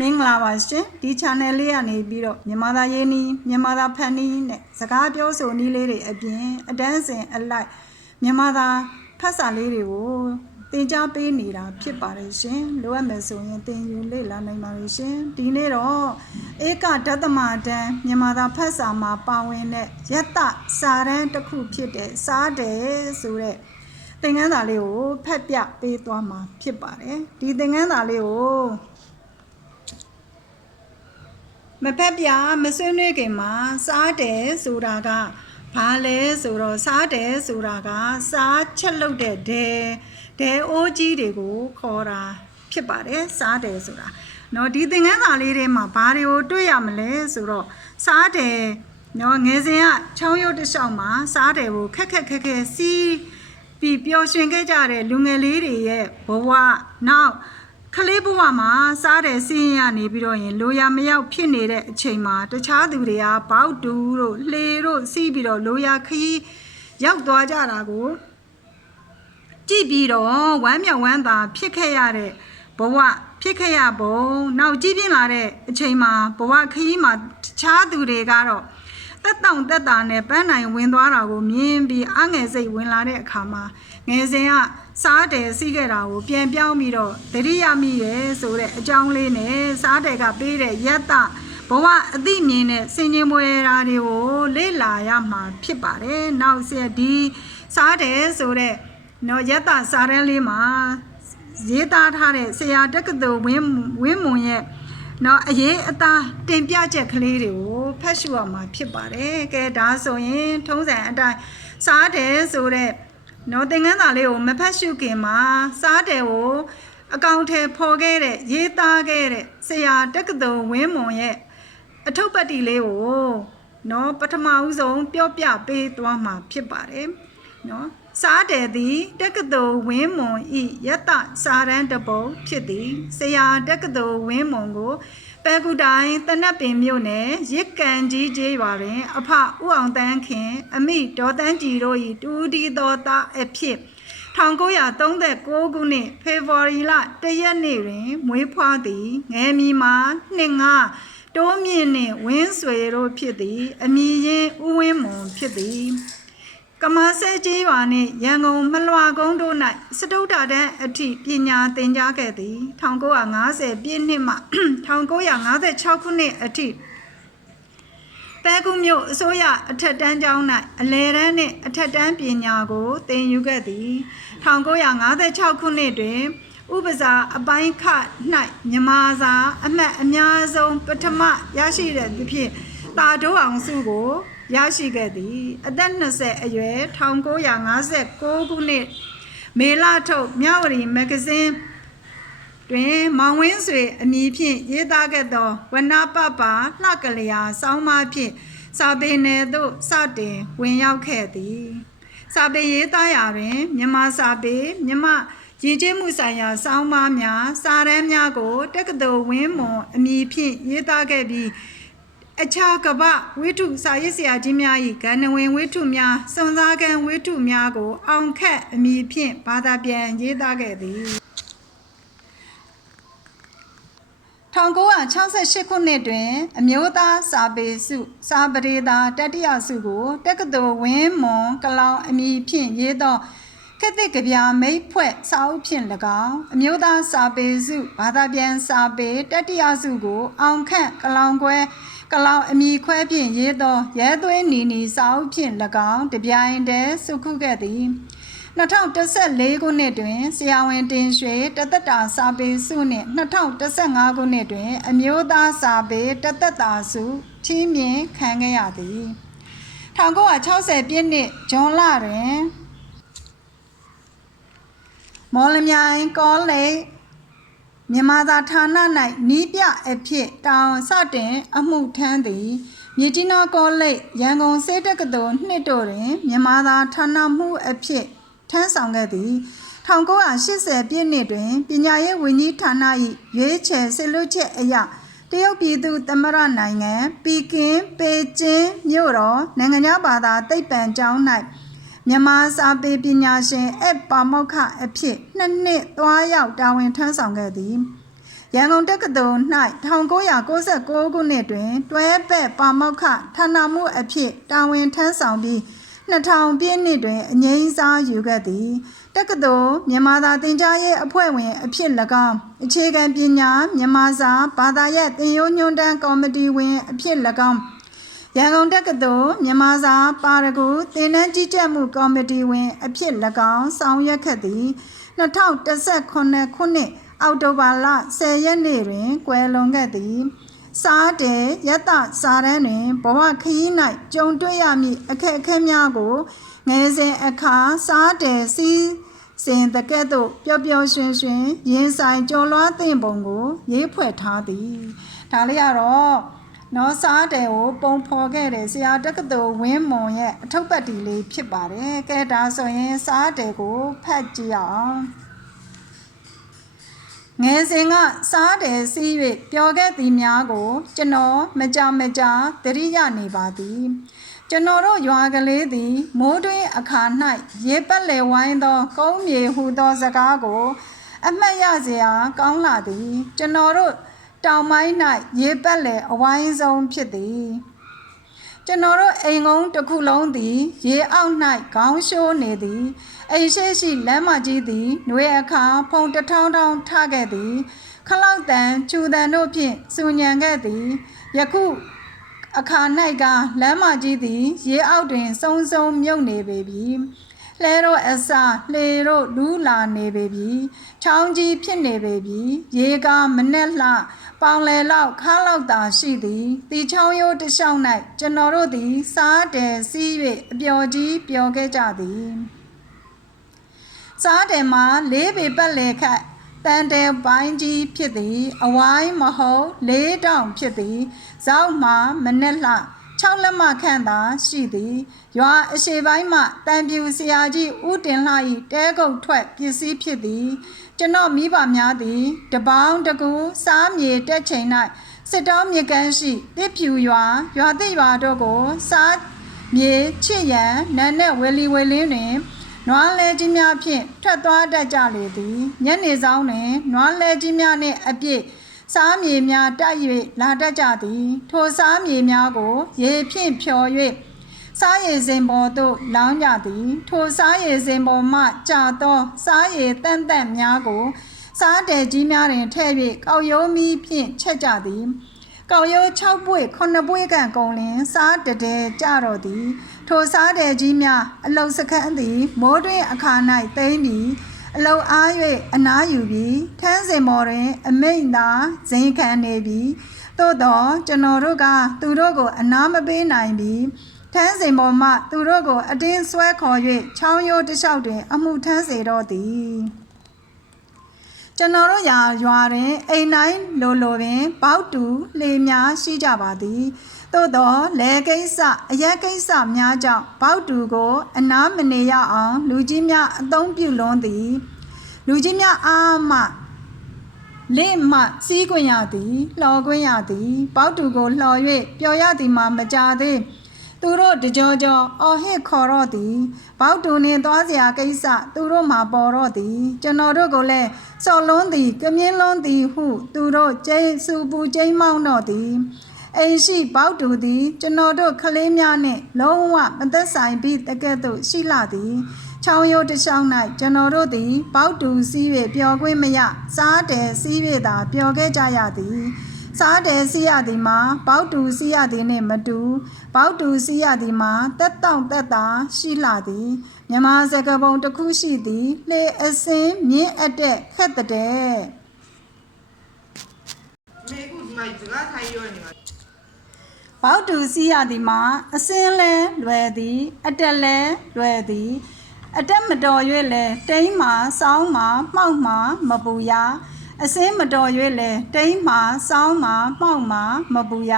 မင်္ဂလာပါရှင်ဒီ channel လေးကနေပြီးတော့မြန်မာသားရေးနီးမြန်မာသားဖန်နီးနဲ့စကားပြောဆိုနည်းလေးတွေအပြင်အတန်းစင်အလိုက်မြန်မာသားဖတ်စာလေးတွေကိုသင်ကြားပေးနေတာဖြစ်ပါတယ်ရှင်လိုအပ်မယ်ဆိုရင်သင်ယူလေ့လာနိုင်ပါတယ်ရှင်ဒီနေ့တော့ဧကဒသမတန်းမြန်မာသားဖတ်စာမှာပါဝင်တဲ့ယတ္တစာရန်တစ်ခုဖြစ်တဲ့စားတယ်ဆိုတဲ့သင်ခန်းစာလေးကိုဖတ်ပြပေးသွားမှာဖြစ်ပါတယ်ဒီသင်ခန်းစာလေးကို မဖက်ပြမဆွေးနွေးခင်မှာစားတယ်ဆိုတာကဘာလဲဆိုတော့စားတယ်ဆိုတာကစားချက်လုပ်တဲ့ဒဲဒဲအိုးကြီးတွေကိုခေါ်တာဖြစ်ပါတယ်စားတယ်ဆိုတာနော်ဒီသင်ခန်းစာလေးတွေမှာဘာတွေကိုတွေ့ရမလဲဆိုတော့စားတယ်နော်ငယ်စဉ်ကချောင်းရုပ်တစ်လျှောက်မှာစားတယ်ကိုခက်ခက်ခက်ခက်စီးပြီးပျော်ရွှင်ခဲ့ကြတဲ့လူငယ်လေးတွေရဲ့ဘဝနောက် ခလေးဘဝမှာစားတယ်စီးရင်ရနေပြီးတော့ရင်လိုရမရောက်ဖြစ်နေတဲ့အချိန်မှာတခြားသူတွေကဘောက်တူတို့လှေတို့စီးပြီးတော့လိုရခီးရောက်သွားကြတာကိုကြည့်ပြီးတော့ဝမ်းမြောက်ဝမ်းသာဖြစ်ခဲ့ရတဲ့ဘဝဖြစ်ခဲ့ရပုံနောက်ကြည့်ပြင်းလာတဲ့အချိန်မှာဘဝခရီးမှာတခြားသူတွေကတော့ တက်တောင့်တက်တာနဲ့ပန်းနိုင်ဝင်သွားတာကိုမြင်ပြီးအငယ်စိတ်ဝင်လာတဲ့အခါမှာငယ်စဉ်ကစားတယ်စီးခဲ့တာကိုပြန်ပြောင်းပြီးတော့တတိယမိရဲဆိုတဲ့အကြောင်းလေးနဲ့စားတယ်ကပေးတဲ့ယတ္တဘဝအသိမြင်တဲ့စင်ကြီးမွေရာတွေကိုလေ့လာရမှာဖြစ်ပါတယ်။နောက်ဆက်ဒီစားတယ်ဆိုတဲ့နော်ယတ္တစာရန်လေးမှာရေးသားထားတဲ့ဆရာတက္ကသိုလ်ဝင်းဝင်းမွန်ရဲ့ နော်အရေးအသားတင်ပြချက်ကလေးတွေကိုဖတ်ရှုရမှာဖြစ်ပါတယ်။ကဲဒါဆိုရင်ထုံးစံအတိုင်းစားတယ်ဆိုတဲ့နော်သင်ခန်းစာလေးကိုမဖတ်ရှုခင်မှာစားတယ်ကိုအကောင့်ထဲဖော်ခဲ့တဲ့ရေးသားခဲ့တဲ့ဆရာတက္ကသိုလ်ဝင်းမွန်ရဲ့အထုပ်ပတ်တီလေးကိုနော်ပထမဦးဆုံးပြောပြပေးသွားမှာဖြစ်ပါတယ်နော် စားတယ်သည် တက္ကသိုလ်ဝင်းမွန်ဤယတ္တစာရန်တပုံဖြစ်သည်ဆရာတက္ကသိုလ်ဝင်းမွန်ကိုပဲကူတိုင်းတနက်ပင်မြို့နယ်ရစ်ကန်ကြီးကျေးရွာတွင် အဖဥအောင်တန်းခင် အမိဒေါ်တန်းကြည်တို့၏တူဒီတော်သားအဖြစ်1939ခုနှစ်ဖေဖော်ဝါရီလ1ရက်နေ့တွင် မွေးဖွားသည်ငယ်မီမှာနှစ်ငါတိုးမြင့်နှင့်ဝင်းဆွေတို့ဖြစ်သည် အမည်ရင်းဦးဝင်းမွန်ဖြစ်သည် ကမာဆဲကြီးရွာနှင့်ရန်ကုန်မလွာကုန်းတို့၌စတုဒ္ဒတန်းအထိပညာသင်ကြားခဲ့သည်1950ပြည့်နှစ်မှ1956ခုနှစ်အထိပဲကူးမြို့အစိုးရအထက်တန်းကျောင်း၌အလယ်တန်းနှင့်အထက်တန်းပညာကိုသင်ယူခဲ့သည်1956ခုနှစ်တွင် ဥပစာအပိုင်းခ၌မြမာစာအမှတ်အများဆုံးပထမရရှိတဲ့သဖြင့်တာတိုးအောင်စုကို ရရှိခဲ့သည်အသက်20အရွယ်1959ခုနှစ်မေလထုတ်မြဝတီမဂ္ဂဇင်းတွင်မောင်ဝင်းဆွေအမည်ဖြင့်ရေးသားခဲ့သောဝနပပလှကလျာစောင်းမဖြင့်စာပေနယ်သို့စတင်ဝင်ရောက်ခဲ့သည်စာပေရေးသားရာတွင်မြန်မာစာပေမြန်မာရည်ကျင်းမှုဆိုင်ရာစောင်းပါးများစာရမ်းများကိုတက္ကသိုလ်ဝင်းမွန်အမည်ဖြင့်ရေးသားခဲ့ပြီး အခြားကပ္ပဝိထုစာရေးဆရာကြီးများ၏ဂန္ဓဝင်ဝိထုများစုံစားကံဝိထုများကို အောင်ခက်အမည်ဖြင့်ဘာသာပြန်ရေးသားခဲ့သည်1968ခုနှစ်တွင် အမျိုးသားစာပေစု စာပရိသာတတိယစုကို တက္ကသိုလ်ဝင်းမွန်ကလောင်အမည်ဖြင့်ရေးသော ကတိကဗျာမိတ်ဖွဲ့စာအုပ်ဖြင့်၎င်းအမျိုးသားစာပေစုဘာသာပြန်စာပေတတိယစုကို အောင်ခန့်ကလောင်ခွဲကလောင်အမည်ခွဲဖြင့်ရေးသောရဲသွေးနီနီစာအုပ်ဖြင့်၎င်းတပြိုင်တည်းစုခုခဲ့သည်2014ခုနှစ်တွင်ဆရာဝန်တင်ရွှေတသက်တာစာပေစုနှင့်2015ခုနှစ်တွင် အမျိုးသားစာပေတသက်တာစုချီးမြှင့်ခံခဲ့ရသည်1960ပြည့်နှစ်ဇွန်လတွင် မော်လမြိုင်ကောလိပ်မြန်မာသာဌာန၌နီးပြအဖြစ်တောင်စတင်အမှုထမ်းသည်မြေကြီးနာကောလိပ်ရန်ကုန်စေတက္ကသိုလ်နှစ်တို့တွင်မြန်မာသာဌာနမှုအဖြစ်ထမ်းဆောင်ခဲ့သည်1980ပြည့်နှစ်တွင်ပညာရေးဝန်ကြီးဌာန၏ရွေးချယ်ဆစ်လွတ်ချက်အရတရုတ်ပြည်သူသမရနိုင်ငံပီကင်းပေကျင်းမြို့တော်နိုင်ငံခြားဘာသာသိပ္ပံကျောင်း၌ မြန်မာစာပေပညာရှင်အပါမောက္ခအဖြစ်နှစ်နှစ်သွားရောက်တာဝန်ထမ်းဆောင်ခဲ့သည်ရန်ကုန်တက္ကသိုလ်၌1996ခုနှစ်တွင် တွဲဘက်ပါမောက္ခဌာနမှုအဖြစ်တာဝန်ထမ်းဆောင်ပြီး2000ပြည့်နှစ်တွင်အငိမ့်စားယူခဲ့သည်တက္ကသိုလ်မြန်မာသာသင်ကြားရေးအဖွဲ့ဝင် အဖြစ်၎င်းအခြေခံပညာမြန်မာစာဘာသာရပ်သင်ရိုးညွှန်းတမ်းကော်မတီဝင် အဖြစ်၎င်း ရန်ကုန်တက္ကသိုလ်မြန်မာစာပါရဂူသင်တန်းကြီးကြပ်မှုကော်မတီဝင်အဖြစ်၎င်းဆောင်ရွက်ခဲ့သည်2018ခုနှစ်အောက်တိုဘာလ10ရက်နေ့တွင်ကွယ်လွန်ခဲ့သည်စားတဲ့ယတစာရန်တွင်ဘဝခရီး၌ကြုံတွေ့ရမည့်အခက်အခဲများကိုငယ်စဉ်အခါစားတဲ့စီးစဉ်တကဲ့သို့ပျော်ပျော်ရွှင်ရွှင်ရင်ဆိုင်ကြော်လွှားသင့်ပုံကို ရေးဖွဲ့ထားသည်ဒါလေးကတော့ နော်စားတယ်ကိုပုံဖော်ခဲ့တယ်ဆရာတက္ကသိုလ်ဝင်းမွန်ရဲ့အထုပ်ပတ်တီလေးဖြစ်ပါတယ်ကဲဒါဆိုရင်စားတယ်ကိုဖတ်ကြည့်အောင်ငယ်စဉ်ကစားတယ်စီး၍ပျော်ခဲ့သည်များကို ကျွန်တော်မကြမကြသတိရနေပါသည်ကျွန်တော်တို့ရွာကလေးသည်မိုးတွင်းအခါ၌ရေပတ်လေဝိုင်းသော ကုန်းမြေဟူသောစကားကို အမှတ်ရစရာကောင်းလာသည် ကျွန်တော်တို့ တောင်ပိုင်း၌ရေပတ်လေအဝိုင်းဆုံးဖြစ်သည်ကျွန်တော်တို့အိမ်ကုန်းတစ်ခုလုံးသည် ရေအောက်၌ခေါင်းရှိုးနေသည်အိမ်ရှိရှိလမ်းမကြီးသည်ຫນွေအခါဖုံတထောင်းထောင်းထခဲ့သည် ခလောက်တန်ချူတန်တို့ဖြင့်စူညံခဲ့သည်ယခုအခါ၌ကလမ်းမကြီးသည် ရေအောက်တွင်စုံစုံမြုပ်နေပေပြီလဲတော့အစာလှေတို့လူးလာနေပေပြီချောင်းကြီးဖြစ်နေပေပြီရေကားမနဲ့လှ ပေါင်လေလောက်ခါလောက်သာရှိသည်တီချောင်းရိုးတစ်လျှောက်၌ကျွန်တော်တို့သည် စားတယ်စီး၍အပျော်ကြီးပျော်ခဲ့ကြသည်စားတယ်မှာလေးပေပတ်လေခတ်တန်တယ်ပိုင်းကြီးဖြစ်သည်အဝိုင်းမဟုတ်လေးတောင်ဖြစ်သည်ဇောက်မှာမနဲ့လှ6လက်မခန့်သာရှိသည်ရွာအရှိပိုင်းမှတန်ပြူဆရာကြီးဦးတင်လှ၏တဲကုတ်ထွက်ပစ္စည်းဖြစ်သည် ကျွန်တော်မိဘများသည်တပေါင်းတကူစားမြေတက်ချိန်၌စစ်တောင်းမြေကမ်းရှိတစ်ဖြူရွာရွာသစ်ရွာတို့ကို စားမြေချစ်ရန်နန်းနဲ့ဝေလီဝေလင်းတွင်နွားလဲကြီးများဖြင့်ထွက်သွားတတ်ကြလေသည်ညနေဆောင်တွင်နွားလဲကြီးများနှင့်အပြည့်စားမြေများတိုက်၍လာတတ်ကြသည် ထိုစားမြေများကို ရေဖြင့်ဖြော်၍ စားရည်စင်ပေါ်သို့လောင်းကြသည် ထိုစားရည်စင်ပေါ်မှကြာသော စားရည်တန့်တန့်များကို စားတယ်ကြီးများတွင်ထည့်၍ကောက်ရိုးမီးဖြင့်ချက်ကြသည်ကောက်ရိုး6ပွေ9ပွေကံကုန်လင်စားတတဲကြတော့သည် ထိုစားတယ်ကြီးများအလုံစခန်းသည် မိုးတွင်အခါ၌သိမ့်ပြီးအလုံအား၍အနားယူပြီးထန်းစင်မော်တွင် အမိန်သာဇင်ခံနေပြီးသို့တော့ကျွန်တော်တို့ကသူတို့ကိုအနားမပေးနိုင်ပြီး ထန်းစင်ပေါ်မှသူတို့ကို အတင်းဆွဲခေါ်၍ချောင်းရိုးတစ်လျှောက်တွင် အမှုထမ်းစေတော့သည်ကျွန်တော်တို့ရာရွာတွင်အိမ်တိုင်းလိုလိုပင်ပေါက်တူလှေများရှိကြပါသည်သို့သောလဲကိစ္စအရက်ကိစ္စများကြောင့်ပေါက်တူကို အနားမနေရအောင် လူကြီးများအသုံးပြုလွန်းသည် လူကြီးများအားမှလက်မှစီးခွင့်ရသည်လှော်ခွင့်ရသည် ပေါက်တူကိုလှော်၍ပျော်ရသည်မှာမကြသေး သူတို့တကြောကြောအော်ဟစ်ခေါ်တော့သည်ပေါက်တူနှင့်သွားစရာကိစ္စသူတို့မှာပေါ်တော့သည် ကျွန်တော်တို့ကိုလည်းစော်လွန်းသည်ကမြင်းလွန်းသည်ဟု သူတို့ကျိန်းစုပူကျိန်းမောင်းတော့သည်အိမ်ရှိပေါက်တူသည် ကျွန်တော်တို့ကလေးများနှင့်လုံးဝမသက်ဆိုင်ပြီးတကဲ့သို့ရှိလာသည်ချောင်းရိုးတစ်ချောင်း၌ကျွန်တော်တို့သည်ပေါက်တူစီး၍ပျော်ခွင့်မရစားတယ်စီး၍သာပျော်ခဲ့ကြရသည် စားတယ်စီးရသည်မှာပေါက်တူစီးရသည်နှင့်မတူပေါက်တူစီးရသည်မှာတက်တောင့်တက်တာရှိလာသည်မြမစကပုံတစ်ခုရှိသည်လေအစင်းမြင့်အပ်တဲ့ခက်တဲ့မေကူဒီမှာစကားထိုင်ပြောနေတာပေါက်တူစီးရသည်မှာအစင်းလဲလွယ်သည် အတက်လဲလွယ်သည်အတက်မတော်၍လဲတိမ်းမှာစောင်းမှာမှောက်မှာမပူရ အစင်းမတော်၍လဲတိမ်းမှာစောင်းမှာမှောက်မှာမပူရ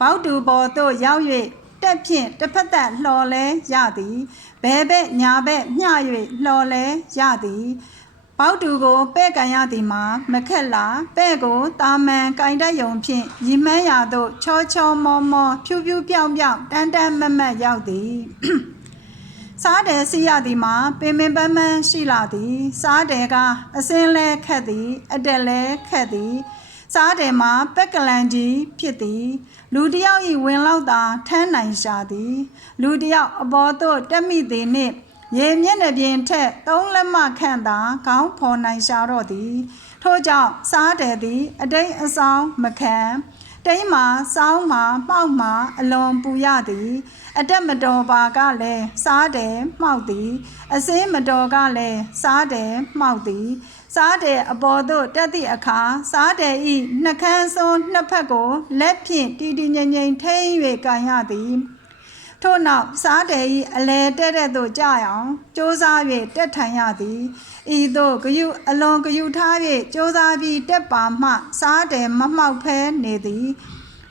ပေါက်တူပေါ်သို့ရောက်၍တက်ဖြင့်တစ်ဖက်သက်လှော်လဲရသည်ဘဲဘက်ညာဘက်မျှ၍လှော်လဲရသည်ပေါက်တူကိုပဲ့ကန်ရသည်မှာမခက်လာပဲ့ကိုတာမန်ကင်တက်ယုံဖြင့်ရီမန်းရာသို့ချောချောမောမောဖြူဖြူပြောင်ပြောင်တန်းတန်းမတ်မတ်ရောက်သည် စားတယ်စီရသည်မှာပင်ပင်ပန်းပန်းရှိလာသည် စားတယ်ကအစင်းလဲခက်သည် အတက်လဲခက်သည်စားတယ်မှာပက်ကလန်ကြီးဖြစ်သည် လူတစ်ယောက်ဤဝင်လောက်သာထမ်းနိုင်ရှာသည် လူတစ်ယောက်အပေါ်သို့တက်မိသည်နှင့်ရေမျက်နှာပြင်ထက်သုံးလက်မခန့်သာခေါင်းဖော်နိုင်ရှာတော့သည် ထို့ကြောင့်စားတယ်သည် အတိတ်အဆောင်မခံ တိမ်မှာစောင်းမှာပေါက်မှာအလွန်ပူရသည်အတက်မတော်ပါကလည်းစားတယ်မှောက်သည်အစင်းမတော်ကလည်းစားတယ်မှောက်သည်စားတယ်အပေါ်သို့တက်သည့်အခါစားတယ်ဤနှကန်းစွန်းနှစ်ဖက်ကိုလက်ဖြင့်တီတီငိမ့်ငိမ့်ထိန်း၍ကန်ရသည် ထို့နောက်စားတယ်ဤအလဲတဲ့တဲ့သို့ကြရအောင်စ조사၍တက်ထိုင်ရသည်ဤသို့ဂယုအလွန်ဂယုထား၍စ조사ပြီးတက်ပါမှစားတယ်မမှောက်ဖဲနေသည်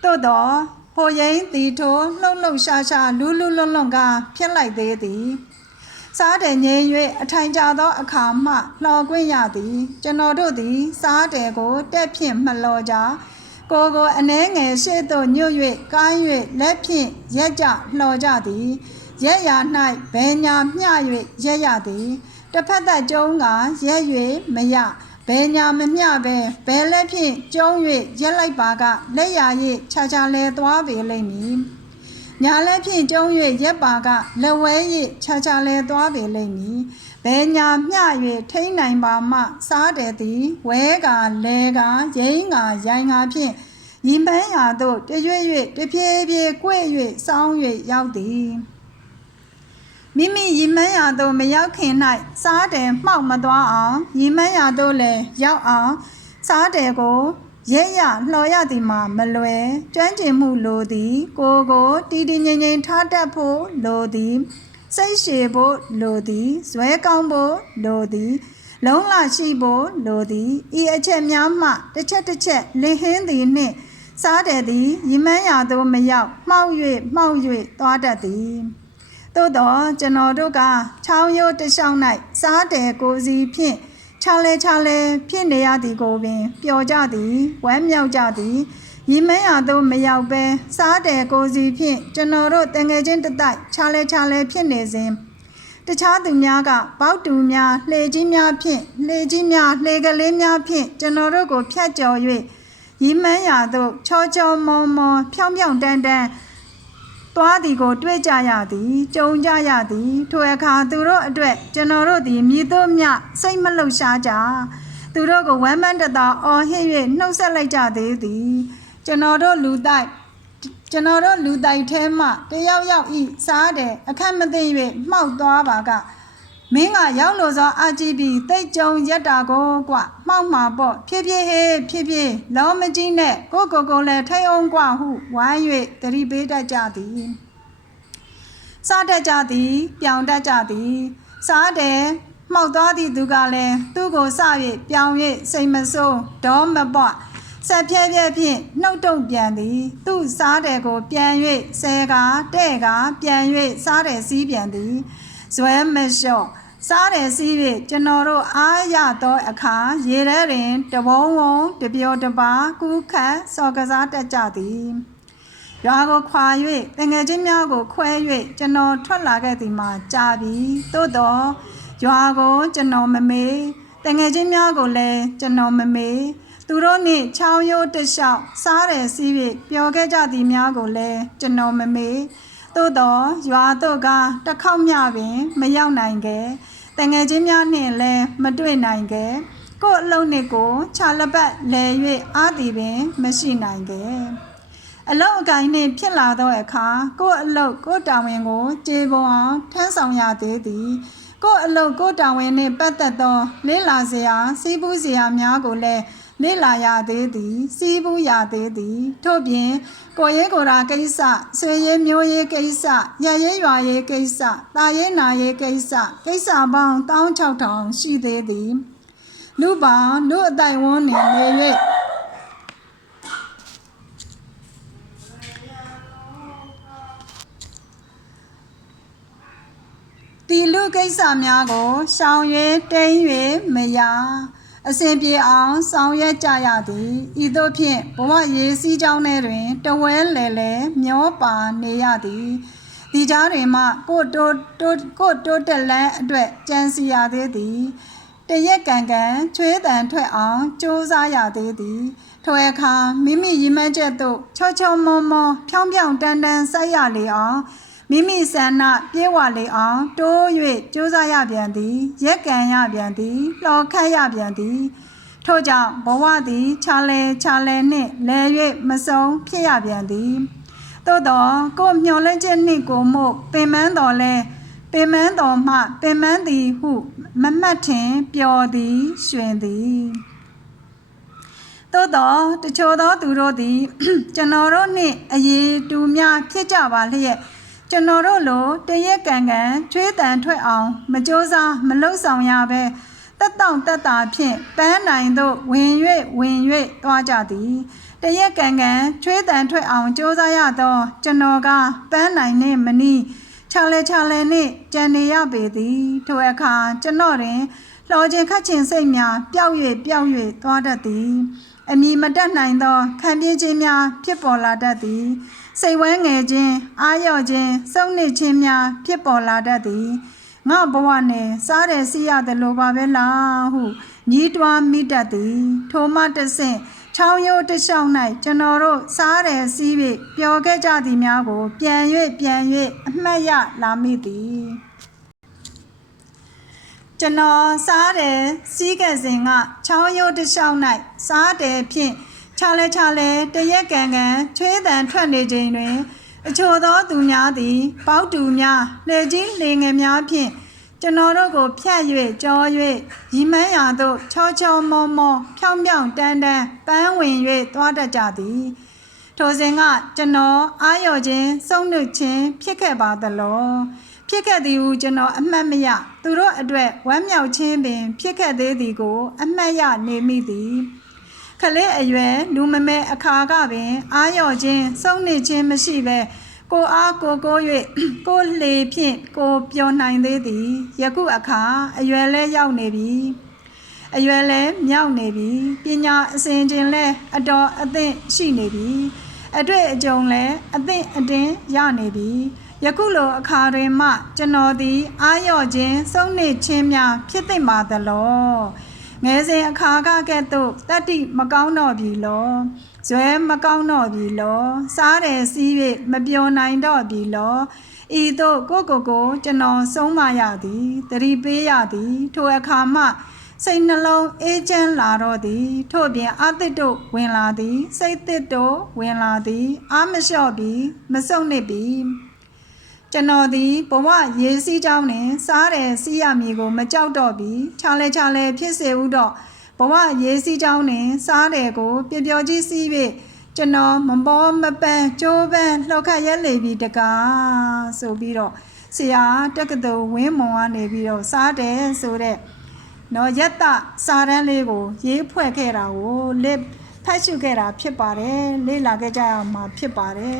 သို့တော့ဖိုရင်တီထိုလှုပ်လှုပ်ရှားရှားလူးလူးလွန်းလွန်းကဖြစ်လိုက်သေးသည် စားတယ်ငြိမ်၍အထိုင်ကျသောအခါမှလှော်ခွင့်ရသည် ကျွန်တော်တို့သည် စားတယ်ကိုတက်ဖြင့်မလော်ကြ ကိုယ်ကိုအနှဲငယ်ရှေ့သို့ညွတ်၍ကိုင်း၍လက်ဖြင့်ရက်ကြလှော်ကြသည်ရက်ရာ၌ဘယ်ညာမျှ၍ရက်ရသည်တစ်ဖက်သက်ကျုံးကရက်၍မရဘယ်ညာမမျှပဲဘယ်လက်ဖြင့်ကျုံး၍ရက်လိုက်ပါကလက်ရာ၍ခြားခြားလဲသွားပေလိမ့်မည်ညာလည်းဖြင့်ကျုံး၍ရက်ပါကလက်ဝဲ၍ခြားခြားလဲသွားပေလိမ့်မည် ဘယ်ညာမျှ၍ထိမ့်နိုင်ပါမှ စားတယ်သည်ဝဲကလဲကရိမ့်ကရိုင်းကဖြင့်ရင်ပန်းရာသို့တရွေ့၍တဖြည်းဖြည်းကွေ့၍စောင်း၍ရောက်သည်မိမိရင်မန်းရာသို့မရောက်ခင်၌စားတယ်မှောက်မသွားအောင်ရင်မန်းရာသို့လည်းရောက်အောင်စားတယ်ကိုရဲရလှော်ရသည်မှာမလွယ်ကျွမ်းကျင်မှုလိုသည် ကိုယ်ကိုတီတီငိမ့်ငိမ့်ထားတတ်ဖို့လိုသည် စိတ်ရှည်ဖို့လိုသည်ဇွဲကောင်းဖို့လိုသည် လုံးလာရှိဖို့လိုသည်ဤအချက်များမှတစ်ချက်တစ်ချက်လင်းဟင်းသည်နှင့်စားတယ်သည်ရီမန်းရာသို့မရောက်မှောက်၍မှောက်၍သွားတတ်သည်သို့တော့ကျွန်တော်တို့ကချောင်းရိုးတစ်လျှောက်၌စားတယ်ကိုယ်စီဖြင့်ခြားလဲခြားလဲဖြစ်နေရသည်ကိုပင်ပျော်ကြသည်ဝမ်းမြောက်ကြသည် ရီမန်းရာသို့မရောက်ပဲစားတယ်ကိုယ်စီဖြင့်ကျွန်တော်တို့တငယ်ချင်းတစ်တိုက်ခြားလဲခြားလဲဖြစ်နေစဉ်တခြားသူများကပေါက်တူများလှေကြီးများဖြင့်လှေကြီးများလှေကလေးများဖြင့်ကျွန်တော်တို့ကိုဖြတ်ကျော်၍ရီမန်းရာသို့ချောချောမောမောဖြောင်းဖြောင်းတန်းတန်းသွားသည်ကို တွေ့ကြရသည်ကြုံကြရသည်ထိုအခါသူတို့အတွက်ကျွန်တော်တို့သည်မြည်တို့မြစိတ်မလှုပ်ရှားကြသူတို့ကိုဝမ်းမန်းတသာအော်ဟစ်၍နှုတ်ဆက်လိုက်ကြသေးသည် ကျွန်တော်တို့လူတိုက်ကျွန်တော်တို့လူတိုက်ထဲမှတယောက်ယောက်ဤစားတယ်အခက်မသိ၍မှောက်သွားပါကမင်းကရောက်လို့သောအာကြည့်ပြီးတိတ်ကြုံရက်တာကိုကွမှောက်မှာပေါ့ဖြည်းဖြည်းဟေးဖြည်းဖြည်းလောမကြီးနဲ့ကိုကိုကိုလည်းထိတ်အောင်ကွဟုဝိုင်း၍တတိပေးတတ်ကြသည်စားတတ်ကြသည်ပြောင်တတ်ကြသည်စားတယ်မှောက်သွားသည့်သူကလည်းသူ့ကိုစ၍ပြောင်၍စိတ်မဆိုးဒေါမပွ ဆက်ဖြဲဖြဲဖြင့်နှုတ်တုံပြန်သည် သူ့စားတယ်ကို ပြန်၍ဆဲကားတဲ့ကားပြန်၍စားတယ်စီးပြန်သည်ဇွဲမလျှော့စားတယ်စီး၍ကျွန်တော်တို့အားရသောအခါရေထဲတွင်တဘုံဝုံတပြောတပါကူးခတ်စော်ကစားတတ်ကြသည်ရွာကိုခွာ၍တငယ်ချင်းများကိုခွဲ၍ကျွန်တော်ထွက်လာခဲ့သည်မှာကြာပြီသို့တော့ရွာကိုကျွန်တော်မမေးတငယ်ချင်းများကိုလည်းကျွန်တော်မမေး သူတို့နှင့်ချောင်းရိုးတစ်လျှောက်စားတယ်စီး၍ပျော်ခဲ့ကြသည်များကိုလည်းကျွန်တော်မမေးသို့တော့ရွာတို့ကတစ်ခေါက်မျှပင် မရောက်နိုင်ခဲ့တငယ်ချင်းများနှင့်လည်းမတွေ့နိုင်ခဲ့ကို့အလုံးနှင့်ကိုခြာလက်ပတ်လဲ၍အာသည်ပင် မရှိနိုင်ခဲ့အလုတ်အကိုင်းနှင့်ဖြစ်လာသောအခါကိုယ့်အလုတ်ကိုယ့်တာဝန်ကိုကျေပွန်အောင်ထမ်းဆောင်ရသေးသည်ကိုယ့်အလုတ်ကိုယ့်တာဝန်နှင့်ပတ်သက်သောလေးလာစရာစီးပူးစရာများကိုလည်း လေးလာရသေးသည် စီးပူးရသေးသည် ထို့ပြင်ကိုယ်ရေးကိုယ်ရာကိစ္စဆွေရေးမျိုးရေးကိစ္စရရေးရွာရေးကိစ္စတာရေးနာရေးကိစ္စကိစ္စပေါင်း16000ရှိသေးသည်လူပေါင်းလူအတိုင်ဝန်းနှင့်နေ၍တီလူကိစ္စများကိုရှောင်ရွေးတိမ်၍မရ အစဉ်ပြေအောင်ဆောင်ရွက်ကြရသည်ဤသို့ဖြင့်ဘဝရေးစည်းကြောင်းထဲတွင်တဝဲလဲလဲမျောပါနေရသည်ဒီကြားတွင်မှကိုတိုးတိုးကိုတိုးတက်လန်းအတွက်ကြံစီရသေးသည်တရက်ကံကံချွေးတန်ထွက်အောင်ကြိုးစားရသေးသည်ထိုအခါမိမိရည်မှန်းချက်သို့ချောချောမောမောဖြောင်းဖြောင်းတန်းတန်းစိုက်ရလေအောင် မိမိဆန္ဒပြေဝလေအောင် တိုး၍ကြိုးစားရပြန်သည်ရက်ကံရပြန်သည်လှော်ခတ်ရပြန်သည်ထို့ကြောင့်ဘဝသည်ခြာလဲခြာလဲနှင့်လဲ၍မဆုံးဖြစ်ရပြန်သည်သို့တော့ကိုယ်မျှော်လင့်ချက်နှင့်ကိုမို့ပင်မန်းတော်လဲပင်မန်းတော်မှပင်မန်းသည်ဟုမမှတ်ထင်ပျော်သည်ရွှင်သည်သို့တော့တချို့သောသူတို့သည်ကျွန်တော်တို့နှင့်အရေးတူများဖြစ်ကြပါလျက် ကျွန်တော်တို့လိုတရက်ကံကံချွေးတန်ထွက်အောင် မကြိုးစားမလှုပ်ဆောင်ရဘဲတက်တောင့်တက်တာဖြင့်ပန်းနိုင်သို့ဝင်၍ဝင်၍သွားကြသည်တရက်ကံကံချွေးတန်ထွက်အောင်ကြိုးစားရသောကျွန်တော်ကပန်းနိုင်နှင့်မနီးခြာလဲခြာလဲနှင့်ကြံနေရပေသည်ထိုအခါကျွန်တော်တွင်လှော်ခြင်းခတ်ခြင်းစိတ်များပျောက်၍ပျောက်၍သွားတတ်သည်အမိမတက်နိုင်သောခံပြင်းခြင်းများဖြစ်ပေါ်လာတတ်သည် စိတ်ဝဲငယ်ခြင်းအာရော့ခြင်းစုံနှိခြင်းများဖြစ်ပေါ်လာတတ်သည်ငါဘဝနဲ့စားတယ်စီးရတယ်လို့ပါပဲလားဟုညီးတွားမိတတ်သည် ထိုမှတဆင့်ချောင်းရိုးတစ်လျှောက်၌ကျွန်တော်တို့စားတယ်စီး၍ပျော်ခဲ့ကြသည်များကို ပြန်၍ပြန်၍အမှတ်ရလာမိသည်ကျွန်တော်စားတယ်စီးခဲ့စဉ်ကချောင်းရိုးတစ်လျှောက်၌စားတယ်ဖြင့် ခြားလဲခြားလဲတရက်ကန်ကန်ချွေးတန်ထွက်နေချိန်တွင်အချို့သောသူများသည် ပေါတူများလေကြီးလေငယ်များဖြင့်ကျွန်တော်တို့ကိုဖြတ်၍ကြော၍ရီမန်းရာသို့ချောချောမောမောဖြောင်းဖြောင်းတန်းတန်းပန်းဝင်၍သွားတတ်ကြသည်ထိုစဉ်ကကျွန်တော်အာရော်ခြင်းစုံနှုတ်ခြင်းဖြစ်ခဲ့ပါသလောဖြစ်ခဲ့သည်ဟုကျွန်တော်အမှတ်မရသူတို့အတွက်ဝမ်းမြောက်ခြင်းပင် ဖြစ်ခဲ့သေးသည်ကို အမှတ်ရနေမိသည် ခလေးအရွယ်လူမမဲအခါကပင် အာရော်ခြင်းစုံနေခြင်းမရှိပဲကိုအားကိုကို၍ကိုလေဖြင့်ကိုပျော်နိုင်သေးသည်ယခုအခါအရွယ်လဲရောက်နေပြီအရွယ်လဲမြောက်နေပြီပညာအစဉ်ချင်းလဲအတော်အသင့်ရှိနေပြီအတွေ့အကြုံလဲအသင့်အတင်းရနေပြီယခုလိုအခါတွင်မှ ကျွန်တော်သည် အာရော့ခြင်းစုံနေခြင်းများဖြစ်သိမ့်ပါသလော ငယ်စဉ်အခါကကဲ့သို့တတ္တိမကောင်းတော့ပြီလောဇွဲမကောင်းတော့ပြီလောစားတယ်စီး၍မပြောနိုင်တော့ပြီလောဤသို့ကိုကိုကိုကျွန်တော်ဆုံးမရသည်တတိပေးရသည်ထိုအခါမှစိတ်နှလုံးအေးချမ်းလာတော့သည် ထို့ပြင်အသစ်တို့ဝင်လာသည် စိတ်သစ်တို့ဝင်လာသည် အာမလျှော့ပြီးမစုံနစ်ပြီး ကျွန်တော်သည်ဘဝရေးစည်းကြောင်းနှင့်စားတယ်စီးရမည်ကို မကြောက်တော့ပြီးခြားလဲခြားလဲဖြစ်စေဦးတော့ဘဝရေးစည်းကြောင်းနှင့်စားတယ်ကိုပျော်ပျော်ကြီးစီး၍ကျွန်တော်မပေါ်မပန်းကြိုးပန်းလှောက်ခတ်ရက်လေပြီးတကားဆိုပြီးတော့ဆရာတက္ကသိုလ်ဝင်းမုံကနေပြီးတော့စားတယ်ဆိုတဲ့နော်ယတ္တစာရန်လေးကို ရေးဖွဲ့ခဲ့တာကိုလက်ဖတ်ရှုခဲ့တာဖြစ်ပါတယ်လေ့လာခဲ့ကြရမှာဖြစ်ပါတယ်